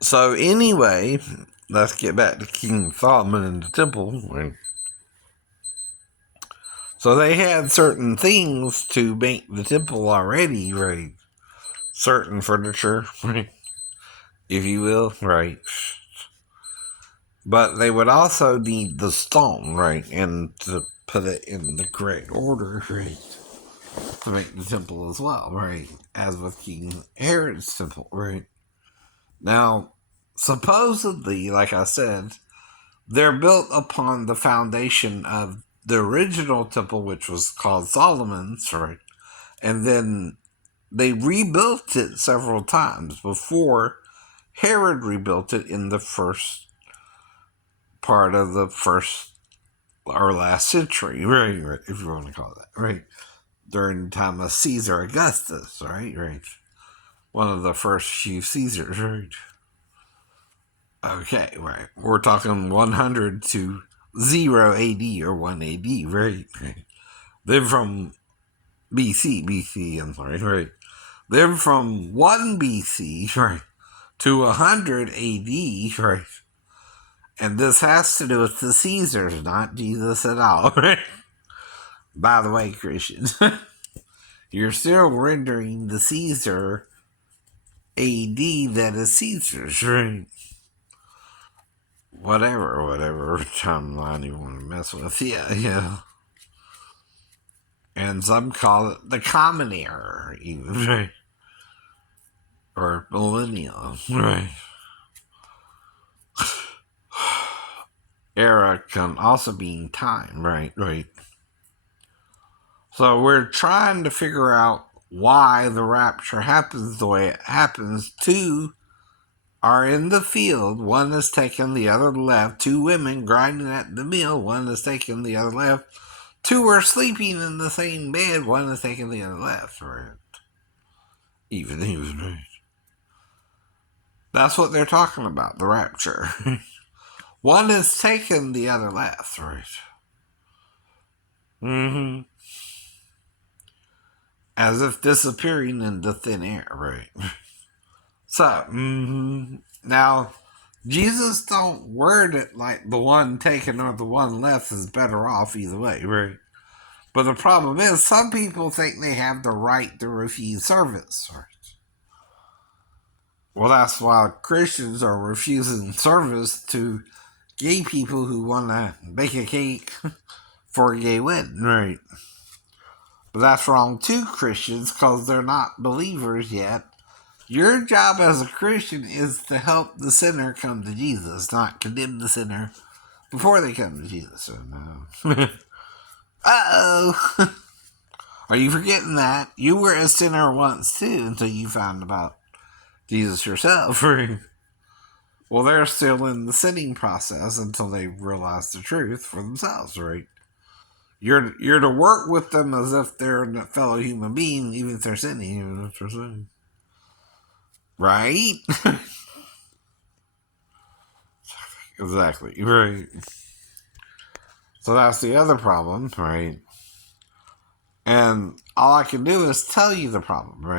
So anyway, let's get back to King Solomon and the temple. So they had certain things to make the temple already, right? Certain furniture, right? If you will, right? But they would also need the stone, right? And to put it in the correct order, right? To make the temple as well, right? As with King Herod's temple, right? Now, supposedly, like I said, they're built upon the foundation of the original temple, which was called Solomon's, right? And then they rebuilt it several times before Herod rebuilt it in the first part of the first or last century, right? If you want to call it that, right? During the time of Caesar Augustus, right? One of the first few Caesars, right? Okay, right. We're talking 100 to 0 AD or 1 AD, right? They're from BC, I'm sorry, right? They're from 1 BC, right, to 100 AD, right? And this has to do with the Caesars, not Jesus at all, right? By the way, Christians, you're still rendering the Caesar AD that is Caesar's, right? Whatever timeline you want to mess with, yeah. And some call it the common era, even, right? Or millennial, right? Era can also mean time, right? So we're trying to figure out why the rapture happens the way it happens. Two are in the field. One is taking the other left. Two women grinding at the mill. One is taking the other left. Two are sleeping in the same bed. One is taking the other left, right? Even he was right. That's what they're talking about, the rapture. One is taking the other left, right? Mm-hmm. As if disappearing into thin air, right? So, now, Jesus don't word it like the one taken or the one left is better off either way, right? But the problem is, some people think they have the right to refuse service, right? Well, that's why Christians are refusing service to gay people who want to bake a cake for a gay wedding, right? But that's wrong too, Christians, because they're not believers yet. Your job as a Christian is to help the sinner come to Jesus, not condemn the sinner before they come to Jesus. So, no. Uh-oh. Are you forgetting that? You were a sinner once too until you found about Jesus yourself. Well, they're still in the sinning process until they realize the truth for themselves, right? You're to work with them as if they're a fellow human being, even if they're sinning, right? Exactly, right. So that's the other problem, right? And all I can do is tell you the problem, right?